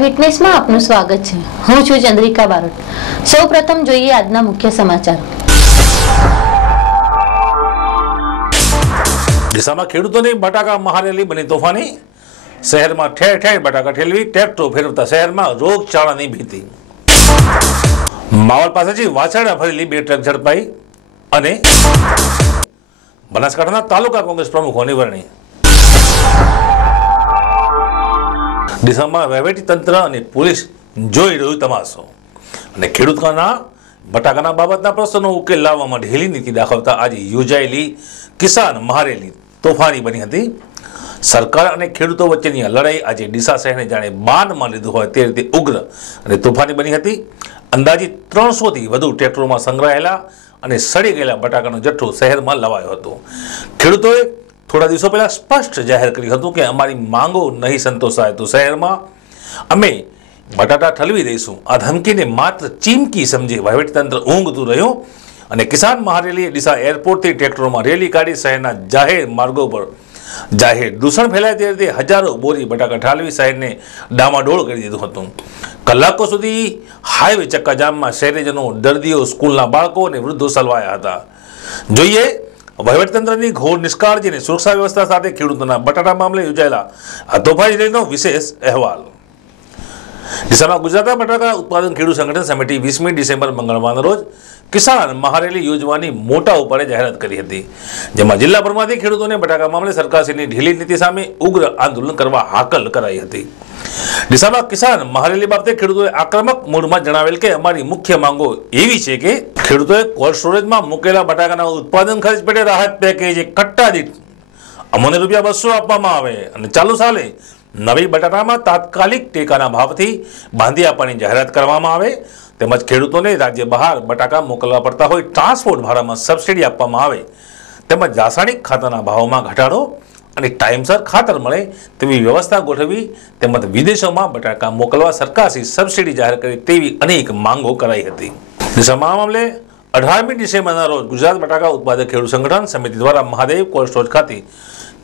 આઈ વિટનેસમાં આપનું સ્વાગત છે। હું છું ચંદ્રિકા બારોટ। સૌપ્રથમ જોઈએ આજના મુખ્ય સમાચાર। ડીસામાં ખેડૂતોની બટાકા મહારેલી બની તોફાની। શહેરમાં ઠેર ઠેર બટાકા ઠેલવી ટ્રેક્ટરો ફેરવતા શહેરમાં રોગચાળાની ભીતિ। માવલ પાસેથી વાછરડા ભરેલી 2 ટ્રક ઝડપાઈ અને બનાસકાંઠાના તાલુકા કોંગ્રેસ પ્રમુખોની વરણી। ડીસામાં વહીવટી તંત્ર અને પોલીસ જોઈ રહ્યું તમાશો અને ખેડૂતોના બટાકાના બાબતના પ્રશ્નનો ઉકેલ લાવવામાં ઢીલી નીતિ દાખવતા આજે યોજાયેલી કિસાન મહારેલી તોફાની બની હતી। સરકાર અને ખેડૂતો વચ્ચેની લડાઈ આજે ડીસા શહેરને જાણે બાનમાં લીધું હોય તે રીતે ઉગ્ર અને તોફાની બની હતી। અંદાજિત 300થી વધુ ટ્રેક્ટરોમાં સંગ્રહાયેલા અને સડી ગયેલા બટાકાનો જથ્થો શહેરમાં લવાયો હતો। ખેડૂતોએ થોડા દિવસો પહેલા સ્પષ્ટ જાહેર કર્યું હતું કે અમારી માંગો નહીં સંતોષાય તો શહેરમાં અમે બટાટા ઠલવી દઈશું। આ ધમકીને માત્ર ચીમકી સમજી વહીવટીતંત્ર ઊંઘતું રહ્યું અને કિસાન મહારેલીએ ડીસા એરપોર્ટથી ટ્રેક્ટરોમાં રેલી કાઢી શહેરના જાહેર માર્ગો પર જાહેર દૂષણ ફેલાય તે રીતે હજારો બોરી બટાકા ઠાલવી શહેરને ડામાડોળ કરી દીધું હતું। કલાકો સુધી હાઈવે ચક્કાજામમાં શહેરીજનો, દર્દીઓ, સ્કૂલના બાળકો અને વૃદ્ધો સલવાયા હતા। જોઈએ વહીવટીતંત્રની ઘોર નિષ્કાળજી અને સુરક્ષા વ્યવસ્થા સાથે ખેડૂતોના બટાટા મામલે યોજાયેલા આ તોફાની રેલીનો વિશેષ અહેવાલ। ડીસામાં ગુજરાત બટાકા ઉત્પાદન ખેડૂત સંગઠન સમિતિ 20મી ડિસેમ્બર મંગળવારના રોજ કિસાન મહારેલી યોજવાની મોટા ઉપાડે જાહેરાત કરી હતી, જેમાં જિલ્લાભરમાંથી ખેડૂતોને બટાકા મામલે સરકારશ્રીની ઢીલી નીતિ સામે ઉગ્ર આંદોલન કરવા હાકલ કરાઈ હતી। ડીસામાં કિસાન મહારેલી બાબતે ખેડૂતોએ આક્રમક મૂડમાં જણાવેલ કે અમારી મુખ્ય માંગો એવી છે કે ખેડૂતોએ કોલ્ડ સ્ટોરેજમાં મૂકેલા બટાકાના ઉત્પાદન ખર્ચ પેટે રાહત પેકેજ કટ્ટા દીઠ અમને ₹200 આપવામાં આવે અને ચાલુ સાલે નવી બટાટામાં તાત્કાલિક ટેકાના ભાવથી બાંધી આપવાની જાહેરાત કરવામાં આવે, તેમજ ખેડૂતોને રાજ્ય બહાર બટાકા મોકલવા પડતા હોય ટ્રાન્સપોર્ટ ભાડામાં સબસિડી આપવામાં આવે, તેમજ રાસાયણિક ખાતરના ભાવમાં ઘટાડો અને ટાઈમસર ખાતર મળે તેવી વ્યવસ્થા ગોઠવી, તેમજ વિદેશોમાં બટાકા મોકલવા સરકારશ્રી સબસિડી જાહેર કરે તેવી અનેક માંગો કરાઈ હતી। ડીસામાં આ મામલે 18મી ડિસેમ્બરના રોજ ગુજરાત બટાકા ઉત્પાદક ખેડૂત સંગઠન સમિતિ દ્વારા મહાદેવ કોલ્ડ સ્ટોરેજ ખાતે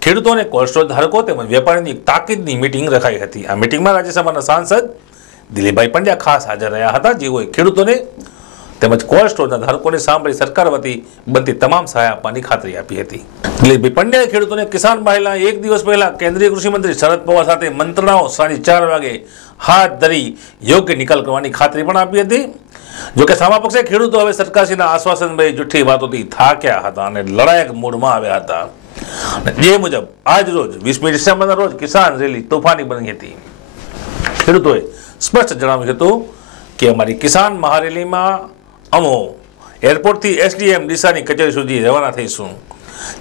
ખેડૂતો અને કોલ્ડ સ્ટોરેજ ધારકો તેમજ વેપારીની એક તાકીદની મીટિંગ રખાઈ હતી। આ મીટિંગમાં રાજ્યસભાના સાંસદ દિલીપભાઈ પંડ્યા ખાસ હાજર રહ્યા હતા, જેઓએ ખેડૂતોને તેમજ કોલ્ડ સ્ટોરેજના ધારકોને સાંભળી સરકાર વતી બનતી તમામ સહાય આપવાની ખાતરી આપી હતી। દિલીપભાઈ પંડ્યાએ ખેડૂતોને કિસાન મહિલા એક દિવસ પહેલા કેન્દ્રીય કૃષિ મંત્રી શરદ પવાર સાથે મંત્રણાઓ સાંજે 4 વાગે હાથ ધરી યોગ્ય નિકાલ કરવાની ખાતરી પણ આપી હતી। જોકે સામા પક્ષે ખેડૂતો હવે સરકારશ્રીના આશ્વાસનભાઈ જુઠ્ઠી વાતોથી થાક્યા હતા અને લડાયક મૂડમાં આવ્યા હતા। જે મુજબ આજ રોજ 20મી ડિસેમ્બરના રોજ કિસાન રેલી તોફાની બની હતી। ખેડૂતોએ સ્પષ્ટ જણાવ્યું હતું કે અમારી કિસાન મહારેલીમાં અમો એરપોર્ટથી એસડીએમ ડીસાની કચેરી સુધી રવાના થઈશું,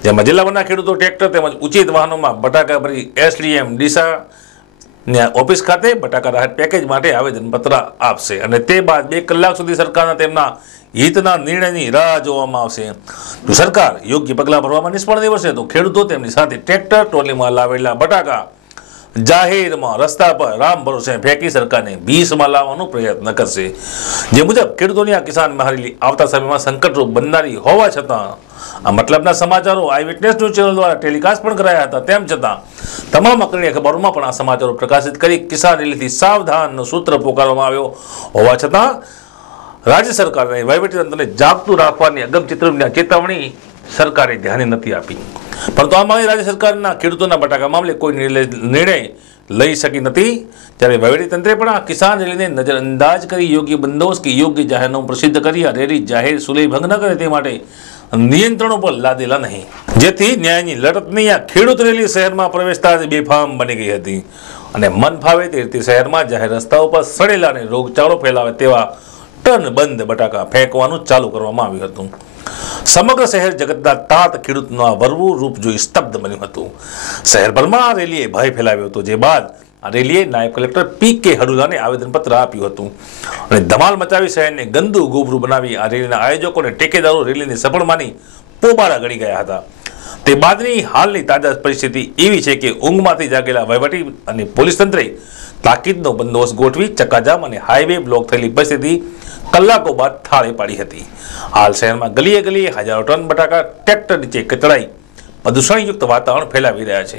જેમાં જિલ્લાભરના ખેડૂતો ટ્રેક્ટર તેમજ ઉચિત વાહનોમાં બટાકા ભરી એસડીએમ ડીસાની ઓફિસ ખાતે બટાકા રાહત પેકેજ માટે આવેદનપત્ર આપશે અને તે બાદ 2 કલાક સુધી સરકારના તેમના હિતના નિર્ણયની રાહ જોવામાં આવશે। જો સરકાર યોગ્ય પગલાં ભરવામાં નિષ્ફળ નીવડશે તો ખેડૂતો તેમની સાથે ટ્રેક્ટર ટ્રોલીમાં લાવેલા બટાકા જાહેરમાં રસ્તા પર રામ ભરોસે ફેંકી સરકારને ભીસમાં લાવવાનો પ્રયત્ન કરશે। જે મુજબ ખેડૂતોની આ કિસાન મહારેલી આવતા સમયમાં સંકટરૂપ બનનારી હોવા છતાં આ મતલબના સમાચારો આઈ વિટનેસ ન્યૂઝ ચેનલ દ્વારા ટેલિકાસ્ટ પણ કરાયા હતા, તેમ છતાં તમામ અગ્રણી અખબારોમાં પણ આ સમાચારો પ્રકાશિત કરી કિસાન રેલીથી સાવધાનનો સૂત્ર પોકારવામાં આવ્યો હોવા છતાં રાજ્ય સરકારને વહીવટીતંત્રને જાગતું રાખવાની અગમચેતવણીની ચેતવણી સરકારે ધ્યાને નથી આપી, પરંતુ આ મામલે રાજ્ય સરકારના ખેડૂતોના બટાકા મામલે કોઈ નિર્ણય લઈ શકી નથી। ત્યારે વહીવટીતંત્રે પણ આ કિસાન રેલીને નજરઅંદાજ કરી યોગ્ય બંદોબસ્ત કે યોગ્ય જાહેરનામું પ્રસિદ્ધ કરી આ રેલી જાહેર સુલેહ ભંગ ન કરે તે માટે નિયંત્રણો પર લાદેલા નહીં, જેથી ન્યાયની લડતની આ ખેડૂત રેલી શહેરમાં પ્રવેશતા જ બેફામ બની ગઈ હતી અને મન ફાવે તે રીતે શહેરમાં જાહેર રસ્તાઓ પર સડેલા અને રોગચાળો ફેલાવે તેવા ટન બંધ બટાકા ફેંકવાનું ચાલુ કરવામાં આવ્યું હતું। સમગ્ર શહેર જગતના તાત ખેડૂતનું આ વરવું રૂપ જોઈ સ્તબ્ધ બન્યું હતું। શહેરભરમાં આ રેલીએ ભય ફેલાવ્યો હતો, જે બાદ આ રેલીએ નાયબ કલેક્ટર પી.કે. હડુલાને આવેદનપત્ર આપ્યું હતું અને ધમાલ મચાવી શહેરને ગંદુ ગોબરું બનાવી આ રેલીના આયોજકો અને ટેકેદારો રેલીને સફળ માની પોબારા ગળી ગયા હતા। તે બાદની હાલની તાજા પરિસ્થિતિ એવી છે કે ઊંઘમાંથી જાગેલા વહીવટી અને પોલીસ તંત્રે તાકીદનો બંદોબસ્ત ગોઠવી ચક્કાજામ અને હાઈવે બ્લોક થયેલી પરિસ્થિતિ કલાકો બાદ થાળે પાડી હતી। હાલ શહેરમાં ગલીએ ગલીએ હજારો ટન બટાકા ટ્રેક્ટર નીચે કચડાઈ પ્રદૂષણયુક્ત વાતાવરણ ફેલાવી રહ્યા છે।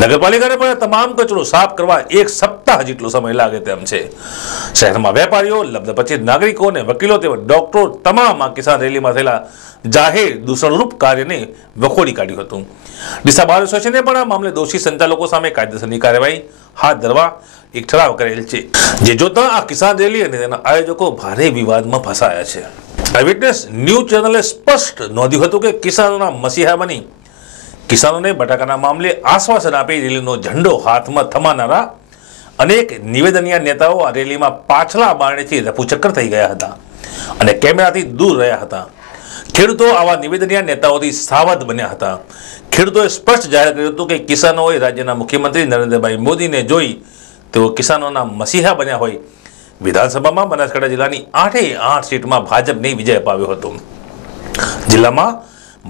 નગરપાલિકાને પણ તમામ કચરો સાફ કરવા 1 સપ્તાહ જેટલો સમય લાગે તેમ છે. શહેરમાં વેપારીઓ, લબ્ધપચીત નાગરિકો અને વકીલો તેમજ ડોક્ટરો તમામ આ કિસાન રેલીમાં થયેલા જાહેર દૂષણરૂપ કાર્યને વખોડી કાઢ્યું હતું. ડીસા બાર એસોસિએશને પણ આ મામલે દોષી સંચાલકો સામે કાયદેસરની કાર્યવાહી હાથ ધરવા એક ઠરાવ કરેલ છે, જે જોતા આ કિસાન રેલી અને તેના આયોજકો ભારે વિવાદમાં ફસાયા છે. આઈ વિટનેસ ન્યૂઝ ચેનલે સ્પષ્ટ નોંધ્યું હતું કે કિસાનોના મસીહા બની કિસાનોને બટાકાના મામલે આશ્વાસન આપી રેલીનો ઝંડો હાથમાં થમાનારા અનેક નિવેદનીય નેતાઓ આ રેલીમાં પાછલા બારણેથી રફુચક્કર થઈ ગયા હતા અને કેમેરાથી દૂર રહ્યા હતા. ખેડૂતો આવા નિવેદનીય નેતાઓથી સાવધ બન્યા હતા. ખેડૂતોએ સ્પષ્ટ જાહેર કર્યું હતું કે કિસાનોએ રાજ્યના મુખ્યમંત્રી નરેન્દ્રભાઈ મોદીને જોઈ તેઓ કિસાનોના મસીહા બન્યા હોય. વિધાનસભામાં બનાસકાંઠા જિલ્લાની 8 સીટમાં ભાજપને વિજય અપાવ્યો હતો. જિલ્લામાં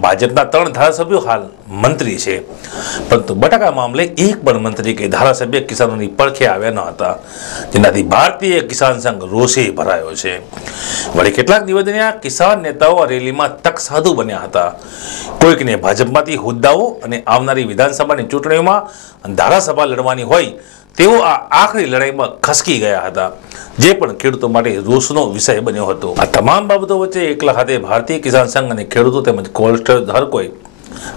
ભાજપના 3 ધારાસભ્યો હાલ મંત્રી છે, પરંતુ બટાકા મામલે એક પણ મંત્રી કે ધારાસભ્ય કિસાનોની પડખે આવ્યા ન હતા, જેનાથી ભારતીય કિસાન સંઘ રોષે ભરાયો છે. વળી કેટલાક નિવેદનીય કિસાન નેતાઓ આ રેલીમાં તક સાધુ બન્યા હતા. કોઈકને ભાજપમાંથી હોદ્દાઓ અને આવનારી વિધાનસભાની ચૂંટણીઓમાં ધારાસભા લડવાની હોય તેઓ આ આખરી લડાઈમાં ખસકી ગયા હતા, જે પણ ખેડૂતો માટે રોષનો વિષય બન્યો હતો. આ તમામ બાબતો વચ્ચે એકલા હાથે ભારતીય કિસાન સંઘ અને ખેડૂતો તેમજ કોલ્ડ સ્ટોરેજ ધારકોએ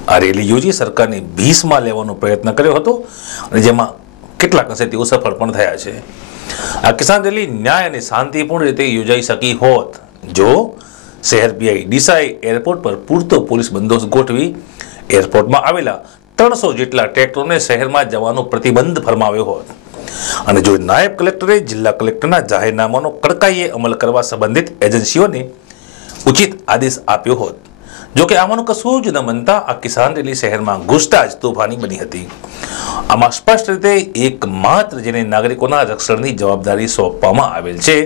આ રેલી યોજી સરકારની ભીસમાં લેવાનો પ્રયત્ન કર્યો હતો અને જેમાં કેટલાક અંશે તેઓ સફળ પણ થયા છે. આ કિસાન રેલી ન્યાય અને શાંતિપૂર્ણ રીતે યોજાઈ શકી હોત જો શહેર પીઆઈ ડીસાએ એરપોર્ટ પર પૂરતો પોલીસ બંદોબસ્ત ગોઠવી એરપોર્ટમાં આવેલા 300 જેટલા ટ્રેક્ટરોને શહેરમાં જવાનો પ્રતિબંધ ફરમાવ્યો હોત અને જો નાયબ કલેક્ટરે જિલ્લા કલેક્ટરના જાહેરનામાનો કડકાઈએ અમલ કરવા સંબંધિત એજન્સીઓને ઉચિત આદેશ આપ્યો હોત. જો કે આમાંનું કશું જ ન બનતા આ કિસાન રેલી શહેરમાં ઘૂસતા જ તોફાની બની હતી. આમાં સ્પષ્ટ રીતે એકમાત્ર જેને નાગરિકોના રક્ષણની જવાબદારી સોંપવામાં આવેલ છે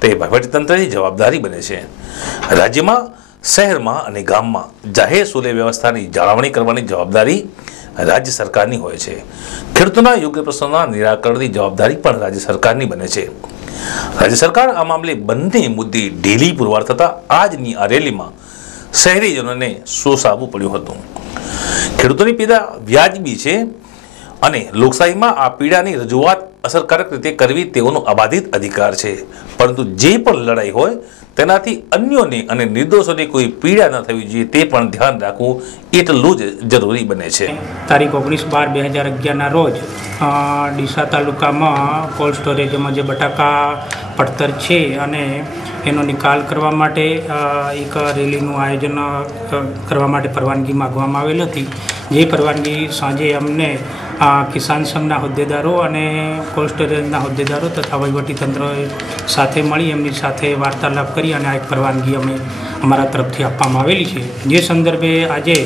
તે વહીવટીતંત્રની જવાબદારી બને છે. રાજ્યમાં, શહેરમાં અને ગામમાં જાહેર સુલે વ્યવસ્થાની જાળવણી કરવાની જવાબદારી રાજ્ય સરકારની હોય છે. ખેડૂતોના યોગ્ય પ્રશ્નોના નિરાકરણની જવાબદારી પણ રાજ્ય સરકારની બને છે. રાજ્ય સરકાર આ મામલે બંને મુદ્દે ઢીલી પુરવાર થતા આજની આ રેલીમાં શહેરીજનોને શોષાવવું પડ્યું હતું. ખેડૂતોની પીડા વ્યાજબી છે અને લોકશાહીમાં આ પીડાની રજૂઆત અસરકારક રીતે કરવી તેઓનો અબાધિત અધિકાર છે, પરંતુ જે પણ લડાઈ હોય તેનાથી અન્યોને અને નિર્દોષોને કોઈ પીડા ન થવી જોઈએ તે પણ ધ્યાન રાખવું એટલું જ જરૂરી બને છે. તારીખ 19/12/2011ના રોજ ડીસા તાલુકામાં કોલ્ડ સ્ટોરેજમાં જે બટાકા પડતર છે અને એનો નિકાલ કરવા માટે એક રેલીનું આયોજન કરવા માટે પરવાનગી માગવામાં આવેલ હતી. જે પરવાનગી સાંજે અમને કિસાન સંઘના હોદ્દેદારો અને કોલ્ડ સ્ટોરેજના હોદ્દેદારો તથા વહીવટીતંત્ર સાથે મળી એમની સાથે વાર્તાલાપ કરી અને આ એક પરવાનગી અમે અમારા તરફથી આપવામાં આવેલી છે. જે સંદર્ભે આજે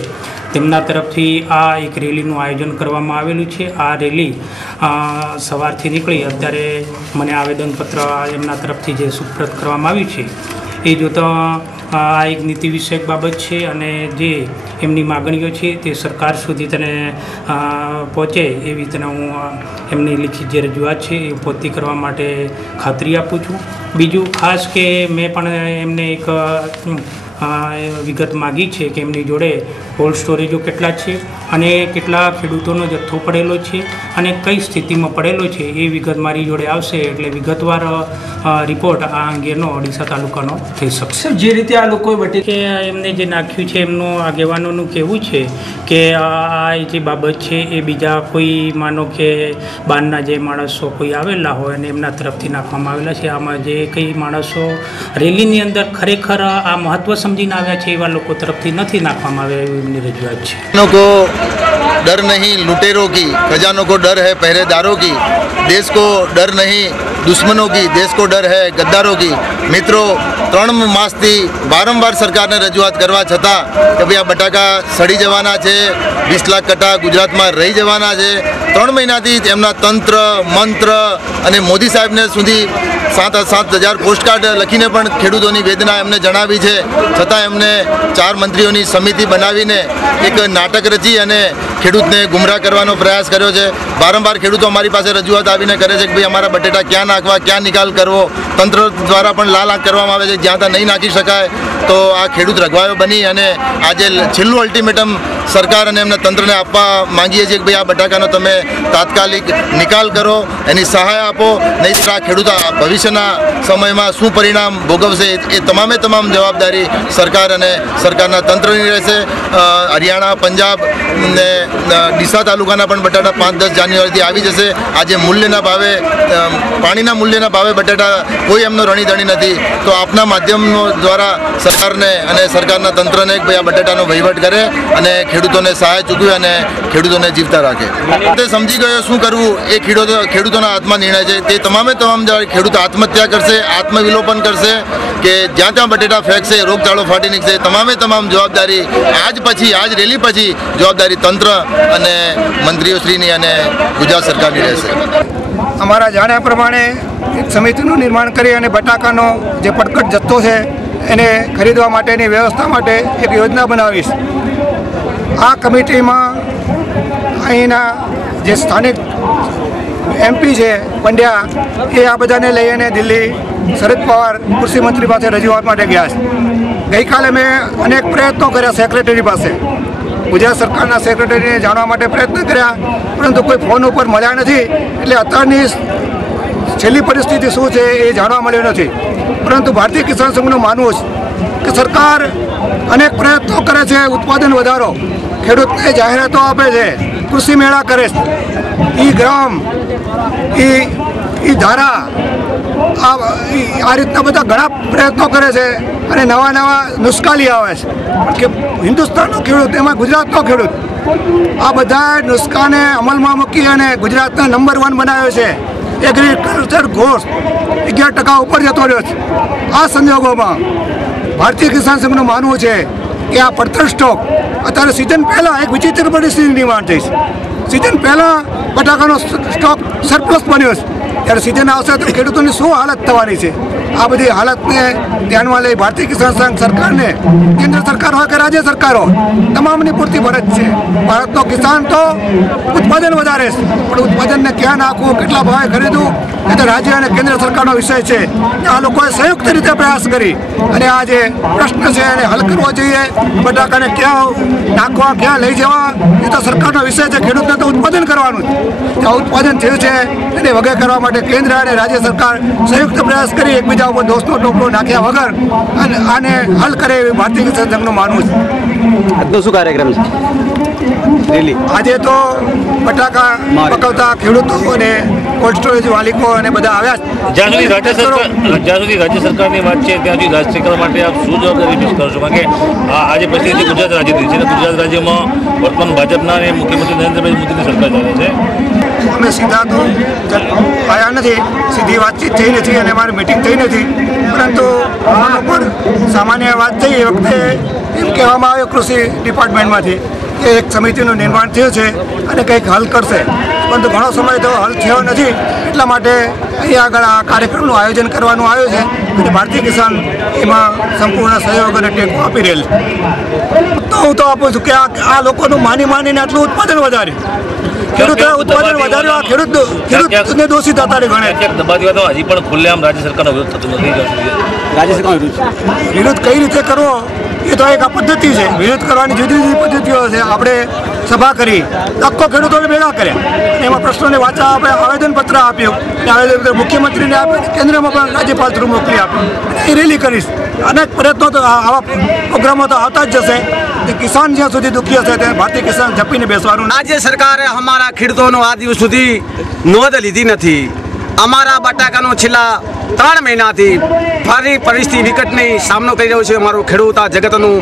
તેમના તરફથી આ એક રેલીનું આયોજન કરવામાં આવેલું છે. આ રેલી સવારથી નીકળી અત્યારે મને આવેદનપત્ર એમના તરફથી જે સુપ્રત કરવામાં આવ્યું છે એ જોતાં આ એક નીતિ વિષયક બાબત છે અને જે એમની માગણીઓ છે તે સરકાર સુધી તેને પહોંચે એવી તેને હું એમની લિખિત જે રજૂઆત છે એ પૂર્તિ કરવા માટે ખાતરી આપું છું. બીજું ખાસ કે મેં પણ એમને એક વિગત માગી છે કે એમની જોડે કોલ્ડ સ્ટોરેજો કેટલા છે અને કેટલા ખેડૂતોનો જથ્થો પડેલો છે અને કઈ સ્થિતિમાં પડેલો છે એ વિગત મારી જોડે આવશે એટલે વિગતવાર રિપોર્ટ આ અંગેનો ડીસા તાલુકાનો થઈ શકશે. જે રીતે આ લોકોએ બટી કે એમને જે નાખ્યું છે એમનું આગેવાનોનું કહેવું છે કે આ જે બાબત છે એ બીજા કોઈ માનો કે બહારના જે માણસો કોઈ આવેલા હોય અને એમના તરફથી નાખવામાં આવેલા છે. આમાં જે કંઈ માણસો રેલીની અંદર ખરેખર આ મહત્વ સમજીને આવ્યા છે એવા લોકો તરફથી નથી નાખવામાં આવ્યા એવી એમની રજૂઆત છે. को डर नहीं लुटेरों की, खजानों को डर है पहरेदारों की, देश को डर नहीं दुश्मनों की, देश को डर है गद्दारों की. મિત્રો 3 માસથી વારંવાર સરકારને રજૂઆત કરવા છતાં કે ભાઈ આ બટાકા સડી જવાના છે, 20 લાખ કટ્ટા ગુજરાતમાં રહી જવાના છે 3 મહિનાથી એમના તંત્ર મંત્ર અને મોદી સાહેબને સુધી 7,000 પોસ્ટકાર્ડ લખીને પણ ખેડૂતોની વેદના એમને જણાવી છે, છતાં એમને 4 મંત્રીઓની સમિતિ બનાવીને એક નાટક રચી અને ખેડૂતને ગુમરાહ કરવાનો પ્રયાસ કર્યો છે। વારંવાર ખેડૂતો અમારી પાસે રજૂઆત આવીને કરે છે કે ભાઈ અમારા બટેટા ક્યાં નાખવા, ક્યાં નિકાલ કરવો। તંત્ર દ્વારા પણ લાલ આંખ કરવામાં આવે છે, જ્યાં ત્યાં નહીં નાખી શકાય। તો આ ખેડૂત રઘવાયો બની અને આજે છેલ્લું અલ્ટિમેટમ સરકાર અને એમના તંત્રને આપવા માંગીએ છીએ કે ભાઈ આ બટાકાનો તમે તાત્કાલિક નિકાલ કરો, એની સહાય આપો, નહીં આ ખેડૂત ભવિષ્યના સમયમાં શું પરિણામ ભોગવશે એ તમામ જવાબદારી સરકાર અને સરકારના તંત્રની રહેશે। હરિયાણા, પંજાબ ને ડીસા તાલુકાના પણ બટાટા 5-10 જાન્યુઆરીથી આવી જશે। આજે મૂલ્યના ભાવે, પાણીના મૂલ્યના ભાવે બટાટા કોઈ એમનો રણીધણી નથી। તો આપના માધ્યમ દ્વારા સરકારને અને સરકારના તંત્રને ભાઈ આ બટાટાનો વહીવટ કરે અને ખેડૂતોને સહાય ચૂકવે અને ખેડૂતોને જીવતા રાખે। તે સમજી ગયો શું કરવું એ ખેડૂતોના હાથમાં નિર્ણય છે। તે તમામ ખેડૂત આત્મહત્યા કરશે, આત્મવિલોપન કરશે કે જ્યાં ત્યાં બટેટા ફેંકશે, રોગચાળો ફાટી નીકળશે। તમામ જવાબદારી આજ રેલી પછી જવાબદારી તંત્ર અને મંત્રીઓશ્રીની અને ગુજરાત સરકારની રહેશે। અમારા જાણ્યા પ્રમાણે એક સમિતિનું નિર્માણ કરી અને બટાકાનો જે પડકટ જથ્થો છે એને ખરીદવા માટેની વ્યવસ્થા માટે એક યોજના બનાવીશ। આ કમિટીમાં અહીંના જે સ્થાનિક MP છે પંડ્યા, એ આ બધાને લઈને દિલ્હી શરદ પવાર કૃષિ મંત્રી પાસે રજૂઆત માટે ગયા છે। ગઈકાલે મેં અનેક પ્રયત્નો કર્યા સેક્રેટરી પાસે, ગુજરાત સરકારના સેક્રેટરીને જાણવા માટે પ્રયત્ન કર્યા, પરંતુ કોઈ ફોન ઉપર મળ્યા નથી। એટલે અત્યારની છેલ્લી પરિસ્થિતિ શું છે એ જાણવા મળ્યું નથી। પરંતુ ભારતીય કિસાન સંઘનું માનવું છે કે સરકાર અનેક પ્રયત્નો કરે છે, ઉત્પાદન વધારો, ખેડૂતને જાહેરાતો આપે છે, કૃષિ મેળા કરે છે, ઈ ગ્રામ, ઈ ધારા, આ રીતના બધા ઘણા પ્રયત્નો કરે છે અને નવા નુસ્ખા લઈ આવે છે કે હિન્દુસ્તાનનો ખેડૂત, એમાં ગુજરાતનો ખેડૂત, આ બધા નુસ્ખાને અમલમાં મૂકી અને ગુજરાતને નંબર 1 બનાવ્યો છે। એગ્રીકલ્ચર ઘોષ 11% ઉપર જતો રહ્યો છે। આ સંજોગોમાં ભારતીય કિસાન સંઘનું માનવું છે કે આ પડતર સ્ટોક અત્યારે સિઝન પહેલાં એક વિચિત્ર પરિસ્થિતિ નિર્માણ થઈ છે। સિઝન પહેલાં બટાકાનો સ્ટોક સરપ્લસ બન્યો છે, ત્યારે સિઝન આવશે તો ખેડૂતોની શું હાલત થવાની છે? આ બધી હાલતને ધ્યાનમાં લઈ ભારતીય કિસાન સંઘ સરકારને, કેન્દ્ર સરકાર હોય કે રાજ્ય સરકારો, તમામની પૂરતી ફરજ છે। ભારતનો કિસાન તો ઉત્પાદન વધારે છે, પણ ઉત્પાદનને ક્યાં નાખવું, કેટલા ભાવે ખરીદવું એ તો રાજ્ય અને કેન્દ્ર સરકારનો વિષય છે। આ લોકોએ સંયુક્ત રીતે પ્રયાસ કરી અને આ જે પ્રશ્ન છે એને હલ કરવો જોઈએ। બટાકાને ક્યાં નાખવા, ક્યાં લઈ જવા એ તો સરકારનો વિષય છે। ખેડૂતને તો ઉત્પાદન કરવાનું છે। આ ઉત્પાદન થયું છે એને વગર કરવા માટે કેન્દ્ર અને રાજ્ય સરકાર સંયુક્ત પ્રયાસ કરી એકબીજા ઉપર દોષનો ટોપલો નાખ્યા વગર અને આને હલ કરે એવી ભારતીય કિસાન સંઘનું માનવું છે। આજનો શું કાર્યક્રમ છે? રેલી આજે તો બટાકા પકવતા ખેડૂતો અને કોલ્ડ સ્ટોરેજ માલિકો અને બધા આવ્યા છે। જ્યાં સુધી રાજ્ય સરકારની વાત છે ત્યાં સુધી રાજ્ય સરકાર માટે આપ શું જવાબદારી પેશ કરો છો? કારણ કે આજે પરિસ્થિતિ ગુજરાત રાજ્યની છે, ગુજરાત રાજ્યમાં વર્તમાન ભાજપના અને મુખ્યમંત્રી નરેન્દ્રભાઈ મોદીની સરકાર ચાલે છે। અમે સીધા તો આવ્યા નથી, સીધી વાતચીત થઈ નથી અને અમારી મિટિંગ થઈ નથી, પરંતુ આમાં પણ સામાન્ય વાત થઈ એ વખતે એમ કહેવામાં આવ્યું કૃષિ ડિપાર્ટમેન્ટમાંથી કે એક સમિતિનું નિર્માણ થયું છે અને કંઈક હલ કરશે, પરંતુ ઘણો સમય તો હલ થયો નથી। એટલા માટે અહીંયા આગળ આ કાર્યક્રમનું આયોજન કરવાનું આવ્યું છે અને ભારતીય કિસાન એમાં સંપૂર્ણ સહયોગ અને ટેકો આપી રહેલ છે। તો હું તો આપું છું કે આ લોકોનું માનીને આટલું ઉત્પાદન વધાર્યું, ખેડૂતોએ ઉત્પાદન વધાર્યું, આ ખેડૂતને દોષિત હતા ગણે। દબાતી વાતો હજી પણ ખુલ્લેઆમ રાજ્ય સરકારનો વિરોધ થતો નથી। રાજ્ય સરકાર વિરોધ કઈ રીતે કરવો એ તો એક આ પદ્ધતિ છે, વિરોધ કરવાની જુદી જુદી પદ્ધતિઓ છે। આપણે સભા કરી, આખો ખેડૂતોને ભેગા કર્યા, એમાં પ્રશ્નોની વાચા આપણે આવેદનપત્ર આપ્યું, આવેદનપત્ર મુખ્યમંત્રીને આપ્યું, કેન્દ્રમાં પણ રાજ્યપાલ થ્રુ મોકલી આપ્યું, એ રેલી કરીશ। અનેક પ્રયત્નો તો આવા પ્રોગ્રામો તો આવતા જ જશે। કિસાન જ્યાં સુધી દુઃખી હશે ત્યાં ભારતીય કિસાન જપીને બેસવાનું। રાજ્ય સરકારે અમારા ખેડૂતોનો આ દિવસ સુધી નોંધ લીધી નથી। અમારા બટાકાનો છેલ્લા 3 મહિનાથી ફરી પરિસ્થિતિ વિકટની સામનો કરી રહ્યો છે અમારું ખેડૂત। આ જગતનું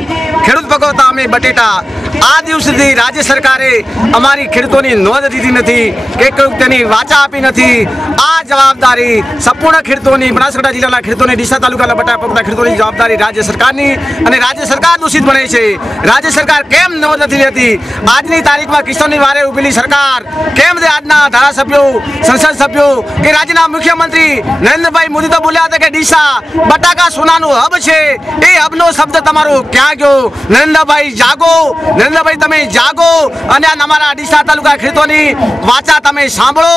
ખેડૂત પકવતા અમે બટેટા આ દિવસ સુધી રાજ્ય સરકારે અમારી ખેડૂતોની નોંધ લીધી નથી કે તેની વાચા આપી નથી. આ જવાબદારી સંપૂર્ણ ખેડૂતોની, બનાસકાંઠા જિલ્લાના ખેડૂતોની, ડીસા તાલુકાના બટાકા પકવતા ખેડૂતોની જવાબદારી રાજ્ય સરકારની, અને રાજ્ય સરકાર દૂષિત બને છે. રાજ્ય સરકાર કેમ નોંધ નથી લેતી? આજની તારીખમાં કિસાનની વારે ઉભેલી સરકાર કેમ આજના ધારાસભ્યો, સંસદ સભ્યો કે રાજ્યના મુખ્યમંત્રી નરેન્દ્રભાઈ મોદી તો બોલ્યા હતા કે ડીસા બટાકા સોનાનું હબ છે. એ હબનો શબ્દ તમારો ક્યાં ગયો? નરેન્દ્રભાઈ જાગો, નરેન્દ્રભાઈ તમે જાગો અને અમારા ડીસા તાલુકા ખેડૂતોની વાચા તમે સાંભળો.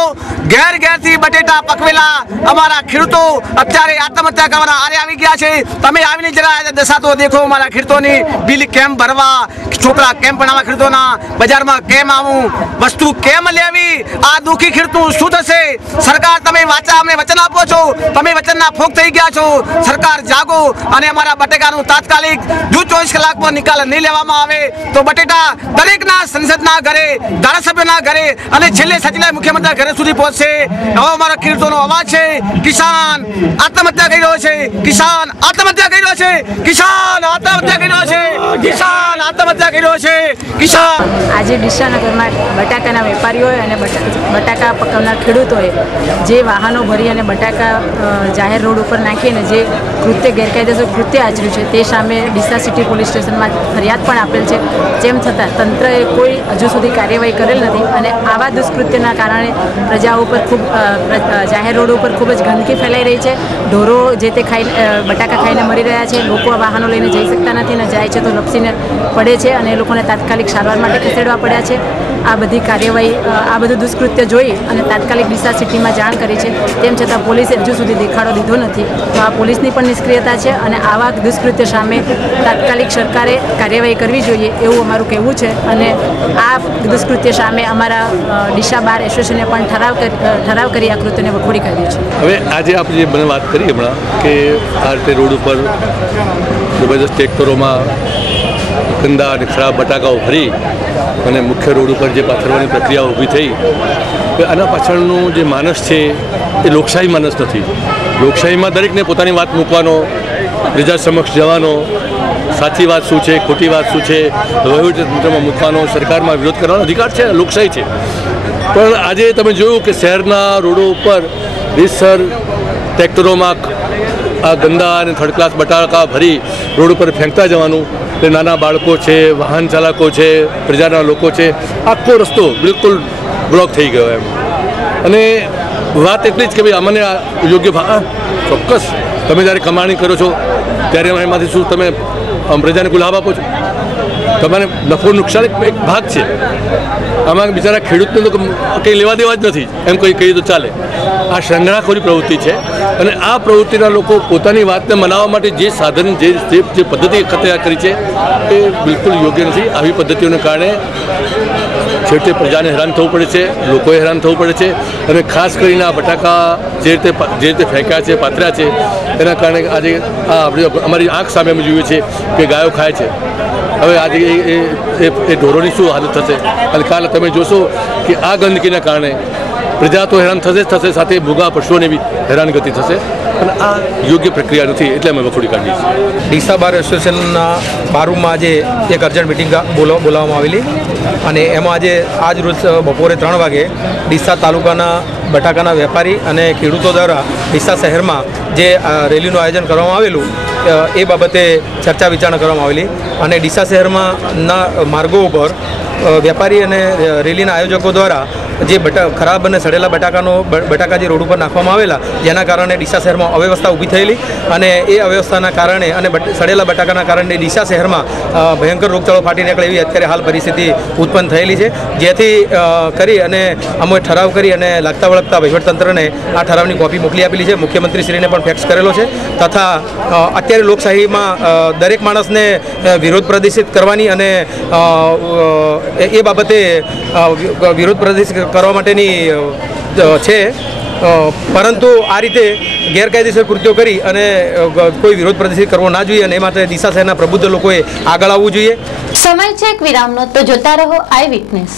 ઘેર ઘેરથી બટેટા પકવેલા અમારા ખેડૂતો અત્યારે આત્મહત્યા કરવાના આરે આવી ગયા છે. તમે આવીને જરા દશા તો દેખો અમારા ખેડૂતોની. બિલ કેમ ભરવા, છોકરા કેમ ભણાવવા ખેડૂતોના, બજારમાં કેમ આવું, વસ્તુ કેમ લેવી? આ દુઃખી ખેડૂતનું શું થશે? સરકાર તમે વાચા અમને વચન આપો છો, તમે વચનના ફોક થઈ ગયા છો. સરકાર જાગો અને અમારા બટેકાનું તાત્કાલિક જો 24 કલાકમાં નિકાલ નહીં લેવામાં આવે તો બટેટા દરેકના સંસદના ઘરે, ધારાસભ્યોના ઘરે અને છેલ્લે સચિવાલય મુખ્યમંત્રીના ઘરે સુધી પહોંચશે. હવે અમારા ખેડૂતોનો અવાજ છે. કિસાન આત્મહત્યા કરી રહ્યો છે, કિસાન આત્મહત્યા કરી રહ્યો છે, કિસાન આત્મહત્યા કરી રહ્યો છે, કિસાન આત્મહત્યા કરી રહ્યો છે, કિસાન. આજે ડીસા નગરમાં બટાકાના વેપારીઓએ અને બટાકા પકવનાર ખેડૂતોએ જે વાહનો ભરી અને બટાકા જાહેર રોડ ઉપર નાખીને જે કૃત્ય ગેરકાયદેસર કૃત્ય આચર્યું છે તે સામે ડીસા સિટી પોલીસ સ્ટેશનમાં ફરિયાદ પણ આપેલ છે. તેમ છતાં તંત્રએ કોઈ હજુ સુધી કાર્યવાહી કરેલ નથી અને આવા દુષ્કૃત્યના કારણે પ્રજાઓ ઉપર ખૂબ જાહેર રોડ ઉપર ખૂબ જ ગંદકી ફેલાઈ રહી છે. ઢોરો જે તે બટાકા ખાઈને મરી રહ્યા છે. લોકો આ વાહનો લઈને જઈ શકતા નથી અને જાય છે તો લપસીને પડે છે અને એ લોકોને તાત્કાલિક સારવાર માટે ખસેડવા પડ્યા છે. આ બધી કાર્યવાહી, આ બધું દુષ્કૃત્ય જોઈ અને તાત્કાલિક ડીસા સિટીમાં જાણ કરી છે. તેમ છતાં પોલીસે હજુ સુધી દેખાડો દીધો નથી. તો આ પોલીસની પણ નિષ્ક્રિયતા છે અને આવા દુષ્કૃત્ય સામે તાત્કાલિક સરકારે કાર્યવાહી કરવી જોઈએ એવું અમારું કહેવું છે. અને આ દુષ્કૃત્ય સામે અમારા ડીસા બાર એસોસિએશને પણ ઠરાવ કરી આ કૃત્યને વખોડી કાઢ્યું છે. હવે આજે આપણે જે મને વાત કરી હમણાં કે આ રીતે રોડ ઉપર જબરદસ્ત ટ્રેક્ટરોમાં ગંદા અને ખરાબ બટાકાઓ ભરી અને મુખ્ય રોડ ઉપર જે પાથરવાની પ્રક્રિયા ઊભી થઈ, આના પાછળનું જે માનસ છે એ લોકશાહી માનસ નથી. લોકશાહીમાં દરેકને પોતાની વાત મૂકવાનો, પ્રજા સમક્ષ જવાનો, સાચી વાત શું છે, ખોટી વાત શું છે, વહીવટીતંત્રમાં મૂકવાનો, સરકારમાં વિરોધ કરવાનો અધિકાર છે, લોકશાહી છે. પણ આજે તમે જોયું કે શહેરના રોડો ઉપર રીતસર ટ્રેક્ટરોમાં આ ગંદા અને થર્ડ ક્લાસ બટાકા ભરી રોડ ઉપર ફેંકતા જવાનું. તે નાના બાળકો છે, વાહન ચાલકો છે, પ્રજાના લોકો છે, આખો રસ્તો બિલકુલ બ્લોક થઈ ગયો એમ. અને વાત એટલી જ કે ભાઈ અમને આ યોગ્ય ચોક્કસ તમે જ્યારે કમાણી કરો છો ત્યારે એમાંથી શું તમે પ્રજાને કોઈ લાભ આપો છો? તમારે નફો નુકસાન એક ભાગ છે. આમાં બિચારા ખેડૂતને તો કંઈ લેવા દેવા જ નથી એમ કહીએ તો ચાલે. આ સંગ્રહખોરી પ્રવૃત્તિ છે અને આ પ્રવૃત્તિના લોકો પોતાની વાતને મનાવવા માટે જે સાધન, જે પદ્ધતિ તૈયાર કરી છે એ બિલકુલ યોગ્ય નથી. આવી પદ્ધતિઓને કારણે છેવટે પ્રજાને હેરાન થવું પડે છે, લોકોએ હેરાન થવું પડે છે. અને ખાસ કરીને આ બટાકા જે રીતે ફેંક્યા છે, પાથર્યા છે, એના કારણે આજે આપણે અમારી આંખ સામે અમે જોઈએ છીએ કે ગાયો ખાય છે. હવે આજે એ ઢોરોની શું હાલત થશે? અને કાલે તમે જોશો કે આ ગંદકીના કારણે પ્રજા તો હેરાન થશે જ થશે, સાથે ભૂગા પશુઓને બી હેરાનગતિ થશે. અને આ યોગ્ય પ્રક્રિયા નથી, એટલે અમે વખોડી કાઢીએ છીએ. ડીસા બાર એસોસિએશનના બારૂમાં આજે એક અર્જન્ટ મિટિંગ બોલાવવામાં આવેલી અને એમાં આજે આજ રોજ બપોરે 3 વાગે ડીસા તાલુકાના બટાકાના વેપારી અને ખેડૂતો દ્વારા ડીસા શહેરમાં જે રેલીનું આયોજન કરવામાં આવેલું એ બાબતે ચર્ચા વિચારણા કરવામાં આવેલી. અને ડીસા શહેરમાં માર્ગો ઉપર વેપારી અને રેલીના આયોજકો દ્વારા જે ખરાબ અને સડેલા બટાકા જે રોડ ઉપર નાખવામાં આવેલા, જેના કારણે ડીસા શહેરમાં અવ્યવસ્થા ઊભી થયેલી અને એ અવ્યવસ્થાના કારણે અને સડેલા બટાકાના કારણે ડીસા શહેરમાં ભયંકર રોગચાળો ફાટી નીકળે એવી અત્યારે હાલ પરિસ્થિતિ ઉત્પન્ન થયેલી છે. જેથી કરી અને અમે ઠરાવ કરી અને લાગતા વળગતા વહીવટતંત્રને આ ઠરાવની કોપી મોકલી આપેલી છે. મુખ્યમંત્રીશ્રીને પણ ફેક્સ કરેલો છે. તથા અત્યારે લોકશાહીમાં દરેક માણસને વિરોધ પ્રદર્શિત કરવાની અને એ બાબતે વિરોધ પ્રદર્શિત કરવા માટેની છે, પરંતુ આ રીતે ગેરકાયદેસર કૃત્યો કરી અને કોઈ વિરોધ પ્રદર્શિત કરવો ના જોઈએ અને એ માટે ડીસા શહેરના પ્રબુદ્ધ લોકોએ આગળ આવવું જોઈએ. સમય છે એક વિરામનો, તો જોતા રહો આઈ વિટનેસ.